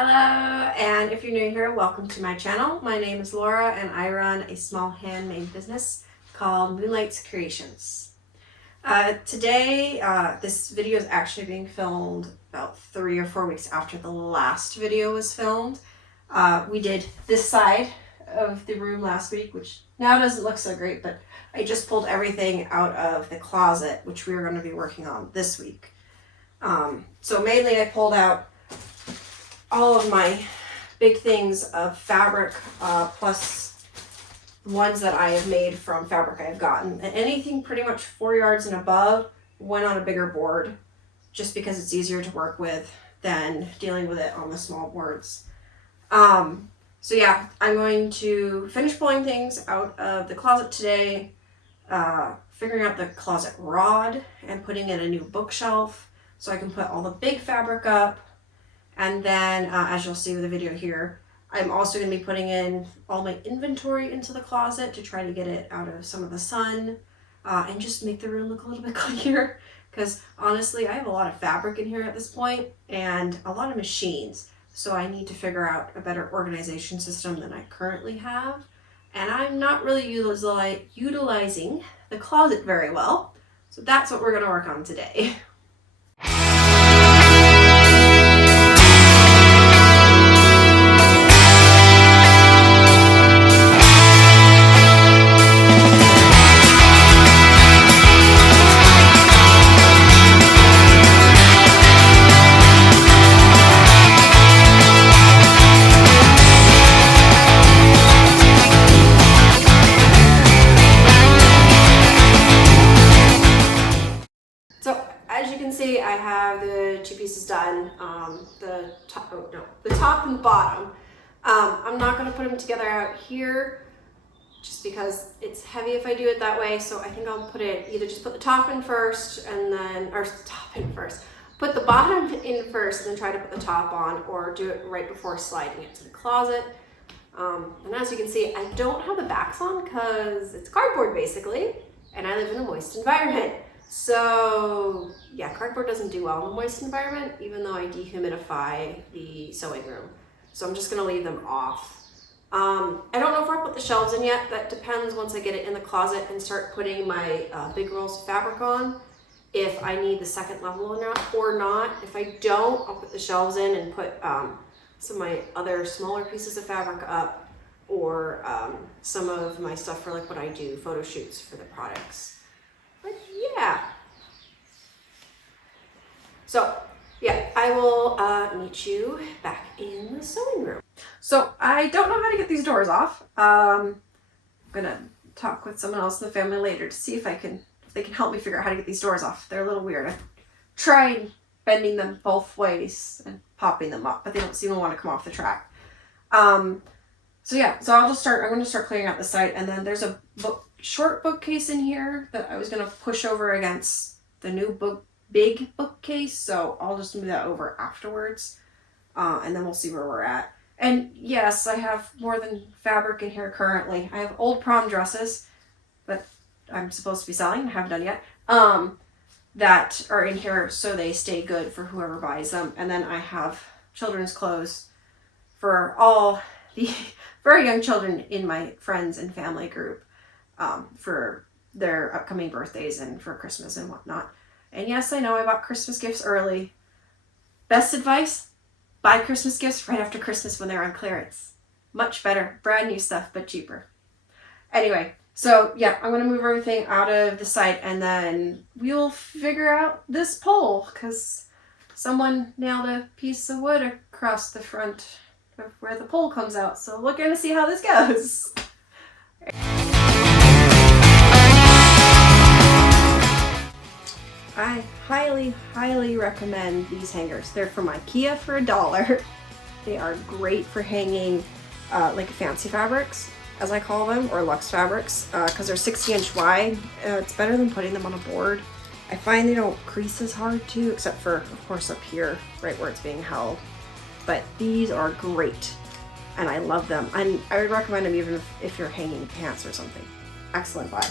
Hello, and if you're new here, welcome to my channel. My name is Laura and I run a small handmade business called Moonlight's Creations. Today, this video is actually being filmed about 3 or 4 weeks after the last video was filmed. We did this side of the room last week, which now doesn't look so great, but I just pulled everything out of the closet, which we are going to be working on this week. So mainly I pulled out all of my big things of fabric, plus ones that I have made from fabric I've gotten. And anything pretty much 4 yards and above went on a bigger board, just because it's easier to work with than dealing with it on the small boards. So yeah, I'm going to finish pulling things out of the closet today, figuring out the closet rod and putting in a new bookshelf so I can put all the big fabric up. And then, as you'll see with the video here, I'm also going to be putting in all my inventory into the closet to try to get it out of some of the sun and just make the room look a little bit cleaner. Because honestly, I have a lot of fabric in here at this point and a lot of machines. So I need to figure out a better organization system than I currently have. And I'm not really utilizing the closet very well. So that's what we're going to work on today. As you can see, I have the two pieces done, the top and the bottom. I'm not going to put them together out here just because it's heavy if I do it that way. So I think I'll put the top in first put the bottom in first and then try to put the top on, or do it right before sliding it to the closet. And as you can see, I don't have the backs on because it's cardboard basically, and I live in a moist environment. So yeah, cardboard doesn't do well in a moist environment, even though I dehumidify the sewing room. So I'm just gonna leave them off. I don't know if I'll put the shelves in yet. That depends once I get it in the closet and start putting my big rolls of fabric on, if I need the second level or not. If I don't, I'll put the shelves in and put some of my other smaller pieces of fabric up, or some of my stuff for like when I do photo shoots for the products. But yeah. So yeah, I will meet you back in the sewing room. So I don't know how to get these doors off. I'm gonna talk with someone else in the family later to see if they can help me figure out how to get these doors off. They're a little weird. I tried bending them both ways and popping them up, but they don't seem to want to come off the track. So yeah, so I'm going to start clearing out the side, and then there's a short bookcase in here that I was going to push over against the new big bookcase, so I'll just move that over afterwards, and then we'll see where we're at. And yes, I have more than fabric in here currently. I have old prom dresses that I'm supposed to be selling and haven't done yet, that are in here so they stay good for whoever buys them. And then I have children's clothes for all the very young children in my friends and family group, for their upcoming birthdays and for Christmas and whatnot. And yes, I know I bought Christmas gifts early. Best advice, buy Christmas gifts right after Christmas when they're on clearance. Much better, brand new stuff, but cheaper. Anyway, so yeah, I'm going to move everything out of the side, and then we'll figure out this pole, because someone nailed a piece of wood across the front of where the pole comes out. So we're going to see how this goes. I highly recommend these hangers. They're from IKEA for $1. They are great for hanging like fancy fabrics, as I call them, or luxe fabrics, because they're 60-inch wide. It's better than putting them on a board. I find they don't crease as hard too, except for, of course, up here, right where it's being held. But these are great, and I love them. And I would recommend them even if you're hanging pants or something. Excellent buy.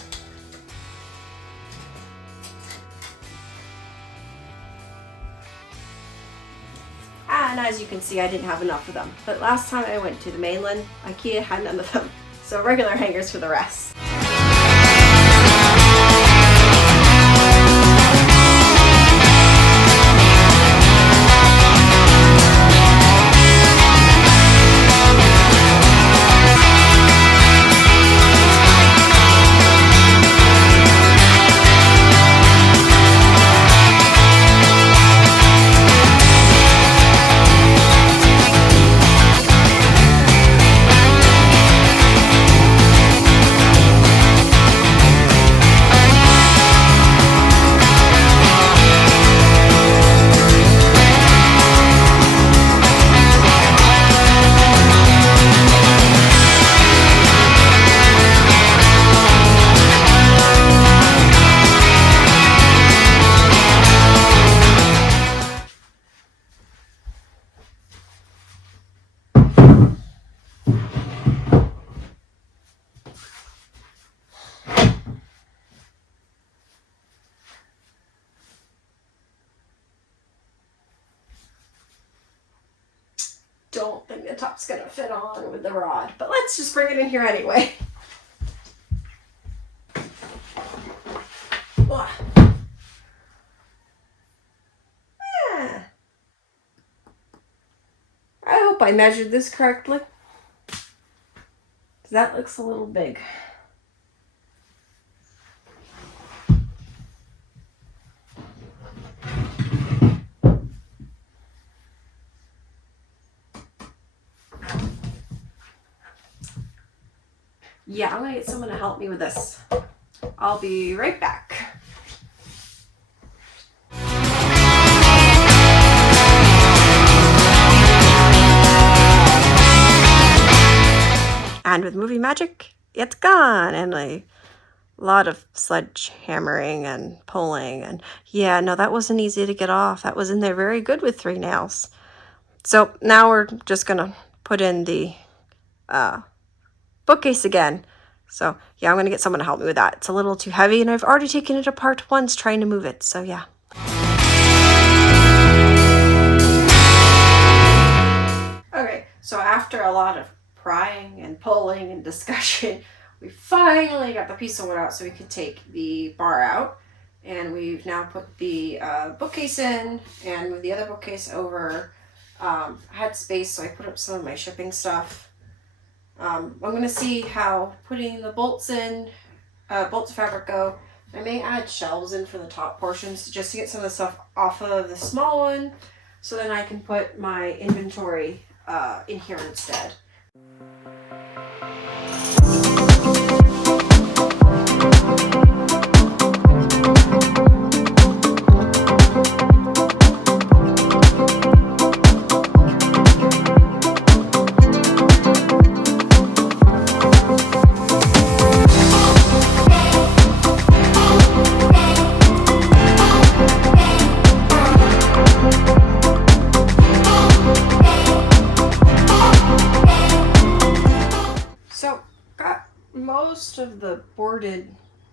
And And as you can see, I didn't have enough of them. But last time I went to the mainland, IKEA had none of them. So regular hangers for the rest. Don't think the top's gonna fit on with the rod, but let's just bring it in here anyway. Yeah. I hope I measured this correctly. That looks a little big. Yeah, I'm gonna get someone to help me with this. I'll be right back. And with movie magic, it's gone. And a lot of sledgehammering and pulling. And yeah, no, that wasn't easy to get off. That was in there very good with 3 nails. So now we're just gonna put in the bookcase again. So yeah, I'm gonna get someone to help me with that. It's a little too heavy and I've already taken it apart once trying to move it. So yeah. Okay, so after a lot of prying and pulling and discussion, we finally got the piece of wood out so we could take the bar out. And we've now put the bookcase in and moved the other bookcase over. I had space, so I put up some of my shipping stuff. I'm going to see how putting the bolts in, bolts of fabric go. I may add shelves in for the top portions just to get some of the stuff off of the small one, so then I can put my inventory in here instead. Most of the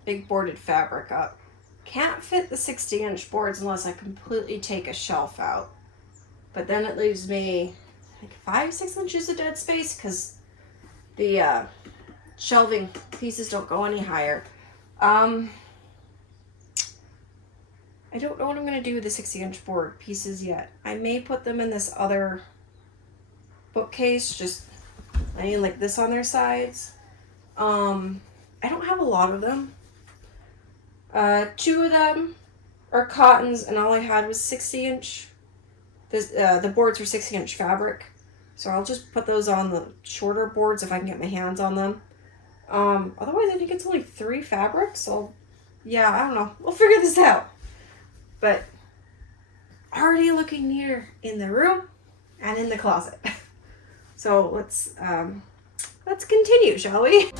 big boarded fabric up. Can't fit the 60-inch boards unless I completely take a shelf out. But then it leaves me like 5-6 inches of dead space because the shelving pieces don't go any higher. I don't know what I'm going to do with the 60-inch board pieces yet. I may put them in this other bookcase, just laying like this on their sides. I don't have a lot of them. 2 of them are cottons and all I had was 60-inch. The boards were 60-inch fabric. So I'll just put those on the shorter boards if I can get my hands on them. Otherwise I think it's only 3 fabrics. So yeah, I don't know. We'll figure this out. But already looking neater in the room and in the closet. So let's continue, shall we?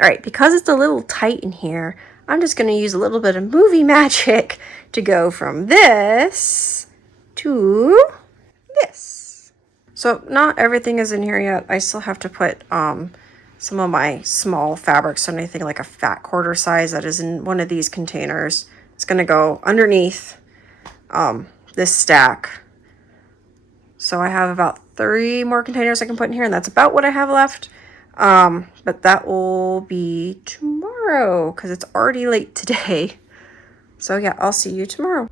All right, because it's a little tight in here, I'm just going to use a little bit of movie magic to go from this to this. So not everything is in here yet. I still have to put some of my small fabrics, so anything like a fat quarter size that is in one of these containers. It's going to go underneath this stack. So I have about 3 more containers I can put in here, and that's about what I have left. But that will be tomorrow because it's already late today. So yeah, I'll see you tomorrow.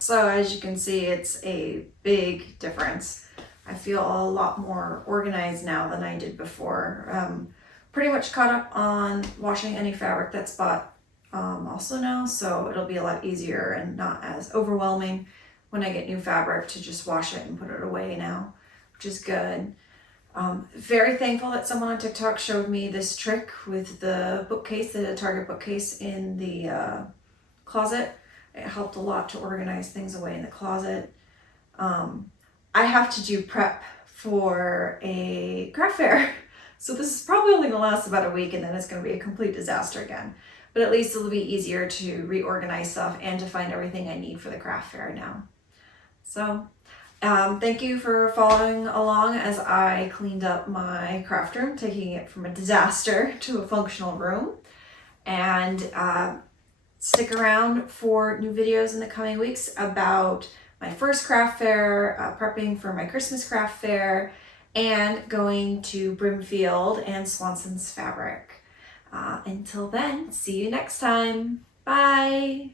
So as you can see, it's a big difference. I feel a lot more organized now than I did before. Pretty much caught up on washing any fabric that's bought also now, so it'll be a lot easier and not as overwhelming when I get new fabric to just wash it and put it away now, which is good. Very thankful that someone on TikTok showed me this trick with the bookcase, the Target bookcase in the closet. It helped a lot to organize things away in the closet. I have to do prep for a craft fair. So this is probably only gonna last about a week and then it's gonna be a complete disaster again. But at least it'll be easier to reorganize stuff and to find everything I need for the craft fair now. So thank you for following along as I cleaned up my craft room, taking it from a disaster to a functional room. And stick around for new videos in the coming weeks about my first craft fair, prepping for my Christmas craft fair, and going to Brimfield and Swanson's Fabric. Until then, see you next time. Bye.